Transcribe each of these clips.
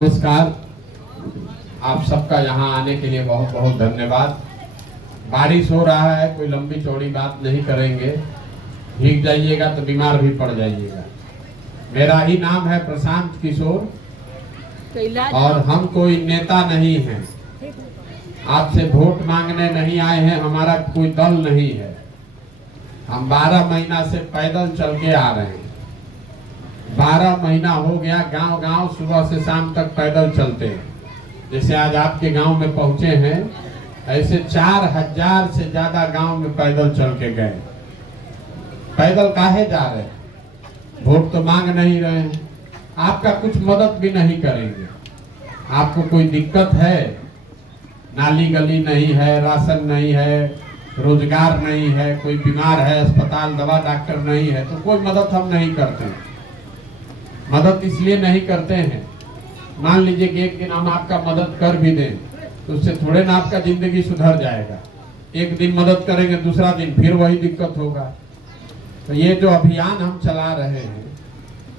नमस्कार। आप सबका यहाँ आने के लिए बहुत बहुत धन्यवाद। बारिश हो रहा है, कोई लंबी चौड़ी बात नहीं करेंगे। भीग जाइएगा तो बीमार भी पड़ जाइएगा। मेरा ही नाम है प्रशांत किशोर और हम कोई नेता नहीं हैं। आपसे वोट मांगने नहीं आए हैं, हमारा कोई दल नहीं है। हम 12 महीना से पैदल चल के आ रहे हैं। 12 महीना हो गया, गांव गांव सुबह से शाम तक पैदल चलते हैं। जैसे आज आपके गांव में पहुंचे हैं, ऐसे 4000 से ज्यादा गांव में पैदल चल के गए। पैदल काहे जा रहे हैं? वोट तो मांग नहीं रहे हैं, आपका कुछ मदद भी नहीं करेंगे। आपको कोई दिक्कत है, नाली गली नहीं है, राशन नहीं है, रोजगार नहीं है, कोई बीमार है, अस्पताल दवा डॉक्टर नहीं है, तो कोई मदद हम नहीं करते। मदद इसलिए नहीं करते हैं, मान लीजिए कि एक दिन हम आपका मदद कर भी दें तो उससे थोड़े ना आपका जिंदगी सुधर जाएगा। एक दिन मदद करेंगे, दूसरा दिन फिर वही दिक्कत होगा। तो ये जो अभियान हम चला रहे हैं,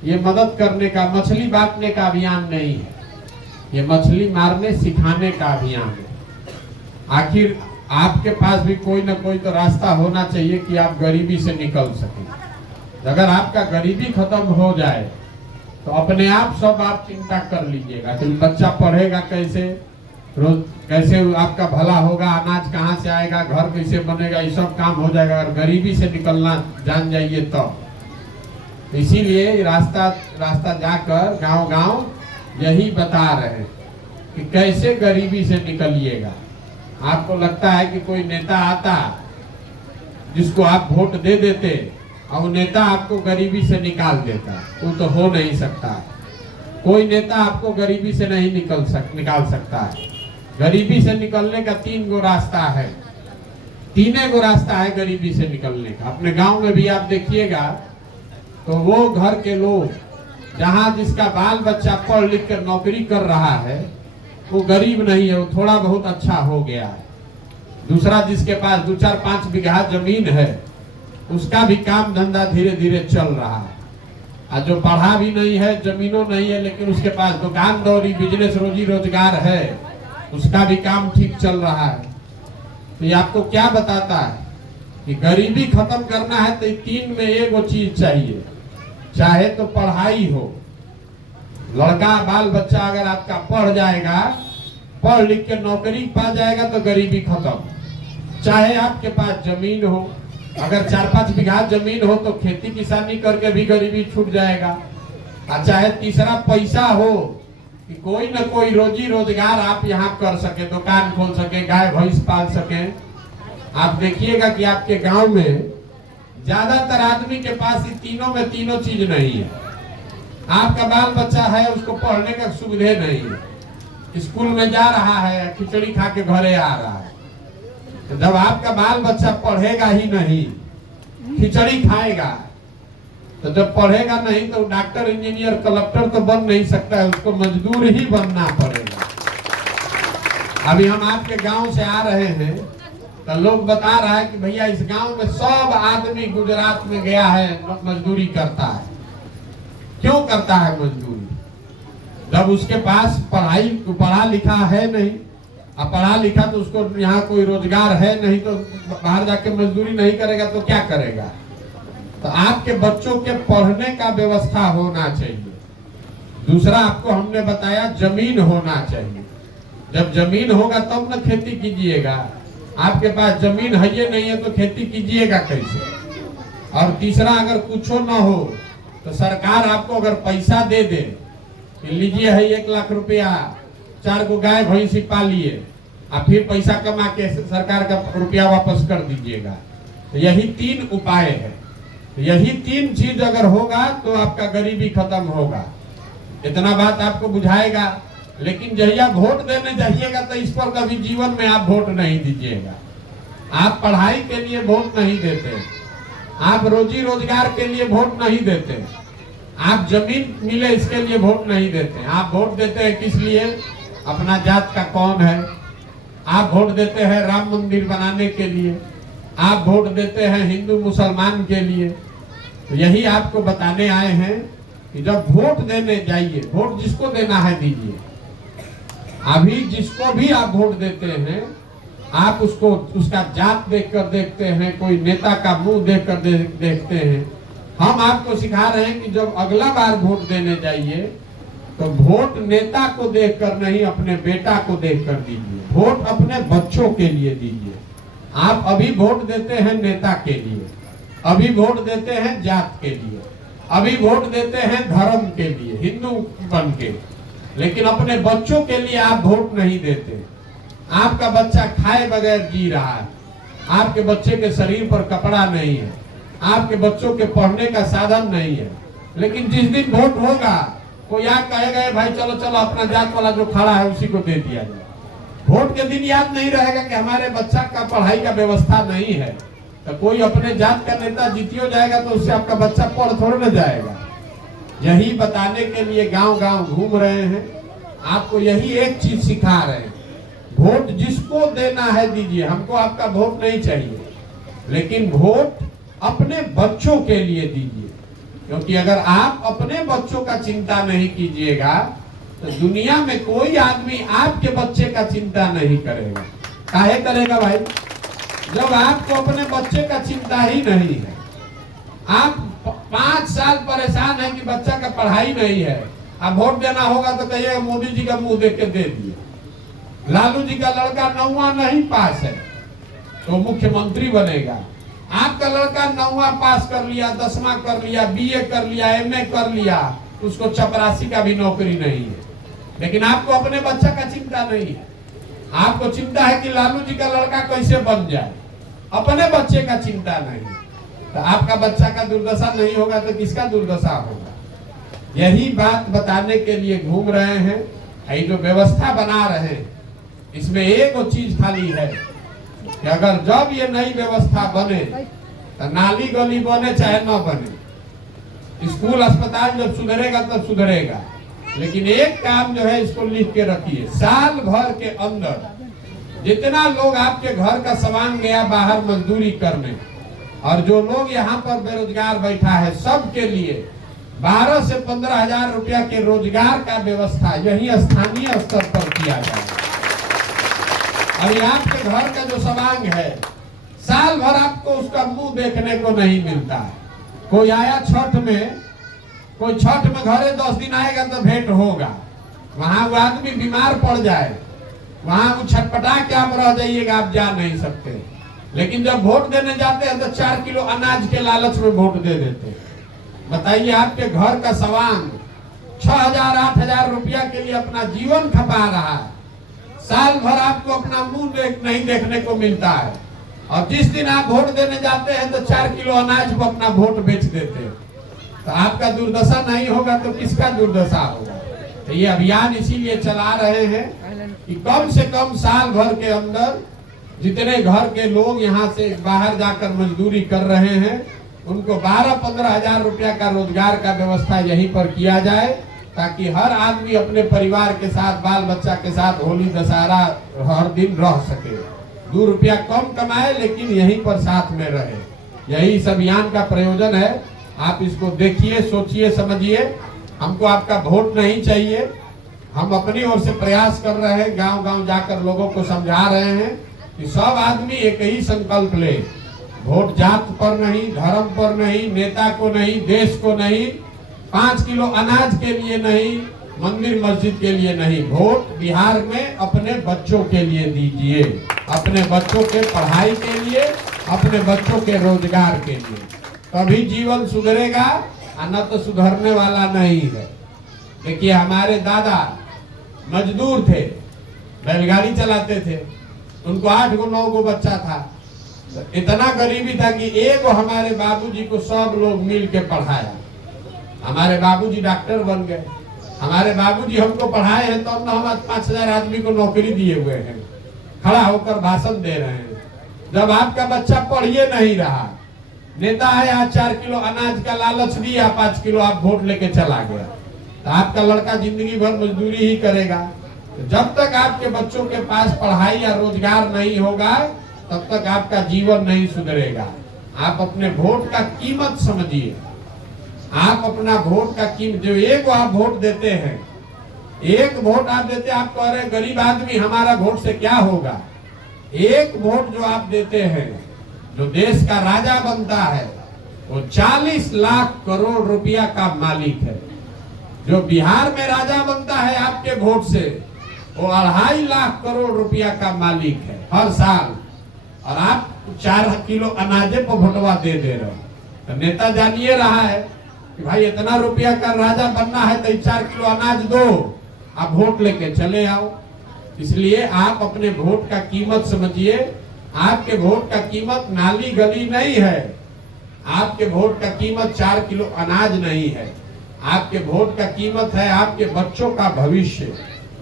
ये मदद करने का, मछली बांटने का अभियान नहीं है, ये मछली मारने सिखाने का अभियान है। आखिर आपके पास भी कोई ना कोई तो रास्ता होना चाहिए कि आप गरीबी से निकल सकें। अगर आपका गरीबी खत्म हो जाए तो अपने आप सब आप चिंता कर लीजिएगा कि बच्चा पढ़ेगा कैसे, रोज कैसे आपका भला होगा, अनाज कहाँ से आएगा, घर कैसे बनेगा, ये सब काम हो जाएगा अगर गरीबी से निकलना जान जाइए तो। इसीलिए रास्ता जाकर गांव गांव यही बता रहे हैं कि कैसे गरीबी से निकलिएगा। आपको लगता है कि कोई नेता आता जिसको आप वोट दे देते और वो नेता आपको गरीबी से निकाल देता, वो तो हो नहीं सकता। कोई नेता आपको गरीबी से नहीं निकाल सकता है। गरीबी से निकलने का 3 गो रास्ता है, 3 गो रास्ता है गरीबी से निकलने का। अपने गांव में भी आप देखिएगा तो वो घर के लोग जहां जिसका बाल बच्चा पढ़ लिख कर नौकरी कर रहा है वो गरीब नहीं है, वो थोड़ा बहुत अच्छा हो गया है। दूसरा जिसके पास 2-4-5 बीघा जमीन है उसका भी काम धंधा धीरे धीरे चल रहा है। और जो पढ़ा भी नहीं है, जमीनों नहीं है, लेकिन उसके पास दुकान दौरी बिजनेस रोजी रोजगार है, उसका भी काम ठीक चल रहा है। तो ये आपको क्या बताता है कि गरीबी खत्म करना है तो 3 में एक वो चीज चाहिए। चाहे तो पढ़ाई हो, लड़का बाल बच्चा अगर आपका पढ़ जाएगा, पढ़ लिख के नौकरी पा जाएगा तो गरीबी खत्म। चाहे आपके पास जमीन हो, अगर 4-5 बीघा जमीन हो तो खेती किसानी करके भी गरीबी छूट जाएगा। और चाहे तीसरा पैसा हो कि कोई न कोई रोजी रोजगार आप यहाँ कर सके, दुकान खोल सके, गाय भैंस पाल सके। आप देखिएगा कि आपके गांव में ज्यादातर आदमी के पास ये तीनों चीज नहीं है। आपका बाल बच्चा है, उसको पढ़ने का सुविधा नहीं है, स्कूल में जा रहा है, खिचड़ी खा के घरे आ रहा है। तो जब आपका बाल बच्चा पढ़ेगा ही नहीं, खिचड़ी खाएगा, तो जब पढ़ेगा नहीं तो डॉक्टर इंजीनियर कलेक्टर तो बन नहीं सकता है, उसको मजदूर ही बनना पड़ेगा। अभी हम आपके गांव से आ रहे हैं तो लोग बता रहा है कि भैया इस गांव में सब आदमी गुजरात में गया है, मजदूरी करता है। क्यों करता है मजदूरी? जब उसके पास पढ़ा लिखा है नहीं, अब पढ़ा लिखा तो उसको यहाँ कोई रोजगार है नहीं, तो बाहर जाके मजदूरी नहीं करेगा तो क्या करेगा? तो आपके बच्चों के पढ़ने का व्यवस्था होना चाहिए। दूसरा आपको हमने बताया जमीन होना चाहिए। जब जमीन होगा तब न खेती कीजिएगा। आपके पास जमीन है ये नहीं है तो खेती कीजिएगा कैसे? और तीसरा अगर कुछ न हो तो सरकार आपको अगर पैसा दे दे कि लीजिए है 1 लाख रुपया, 4 गो गाय भैंसी पालिए और फिर पैसा कमा के सरकार का रुपया वापस कर दीजिएगा। तो यही 3 उपाय है। तो यही 3 चीज अगर होगा तो आपका गरीबी खत्म होगा। इतना बात आपको बुझाएगा। लेकिन जहिया वोट देने जाइएगा तो इस पर कभी जीवन में आप वोट नहीं दीजिएगा। आप पढ़ाई के लिए वोट नहीं देते, आप रोजी रोजगार के लिए वोट नहीं देते, आप जमीन मिले इसके लिए वोट नहीं देते। आप वोट देते हैं किस लिए? अपना जात का कौन है। आप वोट देते हैं राम मंदिर बनाने के लिए, आप वोट देते हैं हिंदू मुसलमान के लिए। तो यही आपको बताने आए हैं कि जब वोट देने जाइए, वोट जिसको देना है दीजिए। अभी जिसको भी आप वोट देते हैं, आप उसको उसका जात देखकर देखते हैं, कोई नेता का मुंह देखकर देखते हैं। हम आपको सिखा रहे हैं कि जब अगला बार वोट देने जाइए तो वोट नेता को देखकर नहीं, अपने बेटा को देखकर दीजिए। वोट अपने बच्चों के लिए दीजिए। आप अभी वोट देते हैं नेता के लिए, अभी वोट देते हैं जात के लिए, अभी वोट देते हैं धर्म के लिए, हिंदू बन के, लेकिन अपने बच्चों के लिए आप वोट नहीं देते। आपका बच्चा खाए बगैर जी रहा है, आपके बच्चे के शरीर पर कपड़ा नहीं है, आपके बच्चों के पढ़ने का साधन नहीं है, लेकिन जिस दिन वोट होगा कोई याद कहेगा भाई चलो चलो अपना जात वाला जो खड़ा है उसी को दे दिया जाए। वोट के दिन याद नहीं रहेगा कि हमारे बच्चा का पढ़ाई का व्यवस्था नहीं है, तो कोई अपने जात का नेता जीतियो जाएगा तो उससे आपका बच्चा पढ़ थोड़ा न जाएगा। यही बताने के लिए गांव गांव घूम रहे हैं, आपको यही एक चीज सिखा रहे हैं। वोट जिसको देना है दीजिए, हमको आपका वोट नहीं चाहिए, लेकिन वोट अपने बच्चों के लिए दीजिए। क्योंकि अगर आप अपने बच्चों का चिंता नहीं कीजिएगा तो दुनिया में कोई आदमी आपके बच्चे का चिंता नहीं करेगा। काहे करेगा भाई? जब आपको अपने बच्चे का चिंता ही नहीं है, आप 5 साल परेशान है कि बच्चा का पढ़ाई नहीं है, अब वोट देना होगा तो कहिएगा मोदी जी का मुंह देख के दे दिए। लालू जी का लड़का 9वां नहीं पास है तो मुख्यमंत्री बनेगा। आपका लड़का 9वां पास कर लिया, 10वां कर लिया, बीए कर लिया, एमए कर लिया, उसको चपरासी का भी नौकरी नहीं है। लेकिन आपको अपने बच्चा का चिंता नहीं है, आपको चिंता है कि लालू जी का लड़का कैसे बन जाए, अपने बच्चे का चिंता नहीं। तो आपका बच्चा का दुर्दशा नहीं होगा तो किसका दुर्दशा होगा? यही बात बताने के लिए घूम रहे हैं। ये जो व्यवस्था बना रहे हैं इसमें एक चीज खाली है कि अगर जब ये नई व्यवस्था बने तो नाली गली बने चाहे न बने, स्कूल अस्पताल जब सुधरेगा तब सुधरेगा, लेकिन एक काम जो है इसको लिख के रखिए, साल भर के अंदर जितना लोग आपके घर का सामान गया बाहर मजदूरी करने और जो लोग यहाँ पर बेरोजगार बैठा है, सबके लिए 12 से 15 हजार रुपया के रोजगार का व्यवस्था यही स्थानीय स्तर पर किया जाए। अभी आपके घर का जो सामान है साल भर आपको उसका मुंह देखने को नहीं मिलता है। कोई आया छठ में, कोई छठ में घरे 10 दिन आएगा तो भेंट होगा, वहां वो आदमी बीमार पड़ जाए, वहां वो छटपटा के आप रह जाइएगा, आप जा नहीं सकते। लेकिन जब वोट देने जाते हैं तो 4 किलो अनाज के लालच में वोट दे देते। बताइए, आपके घर का सामान 6,000 8,000 रुपया के लिए अपना जीवन खपा रहा है, साल भर आपको अपना मुंह नहीं देखने को मिलता है, और जिस दिन आप वोट देने जाते हैं तो 4 किलो अनाज को अपना वोट बेच देते हैं। तो आपका दुर्दशा नहीं होगा तो किसका दुर्दशा होगा? तो ये अभियान इसीलिए चला रहे हैं कि कम से कम साल भर के अंदर जितने घर के लोग यहाँ से बाहर जाकर मजदूरी कर रहे हैं उनको 12-15 हजार रुपया का रोजगार का व्यवस्था यहीं पर किया जाए, ताकि हर आदमी अपने परिवार के साथ, बाल बच्चा के साथ होली दशहरा हर दिन रह सके। 2 रुपया कम कमाए लेकिन यहीं पर साथ में रहे। यही इस अभियान का प्रयोजन है। आप इसको देखिए, सोचिए, समझिए। हमको आपका वोट नहीं चाहिए, हम अपनी ओर से प्रयास कर रहे हैं, गांव गांव जाकर लोगों को समझा रहे हैं कि सब आदमी एक ही संकल्प ले, वोट जात पर नहीं, धर्म पर नहीं, नेता को नहीं, देश को नहीं, 5 किलो अनाज के लिए नहीं, मंदिर मस्जिद के लिए नहीं, वोट बिहार में अपने बच्चों के लिए दीजिए, अपने बच्चों के पढ़ाई के लिए, अपने बच्चों के रोजगार के लिए। तभी जीवन सुधरेगा, न तो सुधरने वाला नहीं है। देखिए, हमारे दादा मजदूर थे, बैलगाड़ी चलाते थे, उनको 8 गो 9 गो बच्चा था। तो इतना गरीबी था कि एक हमारे बाबूजी को सब लोग मिल के पढ़ाया। हमारे बाबूजी डॉक्टर बन गए, हमारे बाबूजी हमको पढ़ाए हैं तो हम 5,000 आदमी को नौकरी दिए हुए हैं, खड़ा होकर भाषण दे रहे हैं। जब आपका बच्चा पढ़िए नहीं रहा, नेता आया 4 किलो अनाज का लालच दिया, 5 किलो आप वोट लेके चला गया, तो आपका लड़का जिंदगी भर मजदूरी ही करेगा। तो जब तक आपके बच्चों के पास पढ़ाई या रोजगार नहीं होगा तब तक आपका जीवन नहीं सुधरेगा। आप अपने वोट का कीमत समझिए, आप अपना वोट का कीमत, जो एक आप वोट देते हैं एक वोट आप देते, आप कह रहे गरीब आदमी हमारा वोट से क्या होगा। एक वोट जो आप देते हैं, जो देश का राजा बनता है, वो 40 लाख करोड़ रुपया का मालिक है। जो बिहार में राजा बनता है आपके वोट से, वो 2.5 लाख करोड़ रुपया का मालिक है हर साल। और आप 4 किलो अनाजे पर भोटवा दे रहे हो। तो नेता जानिए रहा है कि भाई इतना रुपया का राजा बनना है तो 4 किलो अनाज दो, आप वोट लेके चले आओ। इसलिए आप अपने वोट का कीमत समझिए। आपके वोट का कीमत नाली गली नहीं है। आपके वोट का कीमत 4 किलो अनाज नहीं है। आपके वोट का कीमत है आपके बच्चों का भविष्य।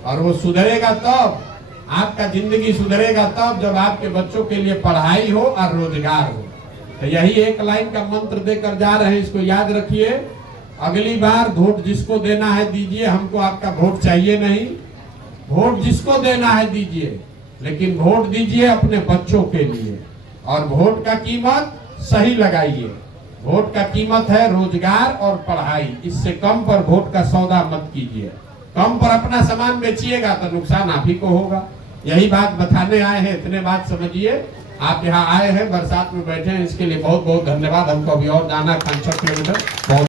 और वो सुधरेगा तब, आपका जिंदगी सुधरेगा तब जब आपके बच्चों के लिए पढ़ाई हो और रोजगार हो। तो यही एक लाइन का मंत्र देकर जा रहे हैं, इसको याद रखिए। अगली बार वोट जिसको देना है दीजिए, हमको आपका वोट चाहिए नहीं। वोट जिसको देना है दीजिए, लेकिन वोट दीजिए अपने बच्चों के लिए। और वोट का कीमत सही लगाइए। वोट का कीमत है रोजगार और पढ़ाई। इससे कम पर वोट का सौदा मत कीजिए। कम पर अपना सामान बेचिएगा तो नुकसान आप ही को होगा। यही बात बताने आए हैं, इतने बात समझिए। आप यहाँ आए हैं, बरसात में बैठे हैं, इसके लिए बहुत बहुत धन्यवाद। हमको अभी और जाना 5-6 किलोमीटर। बहुत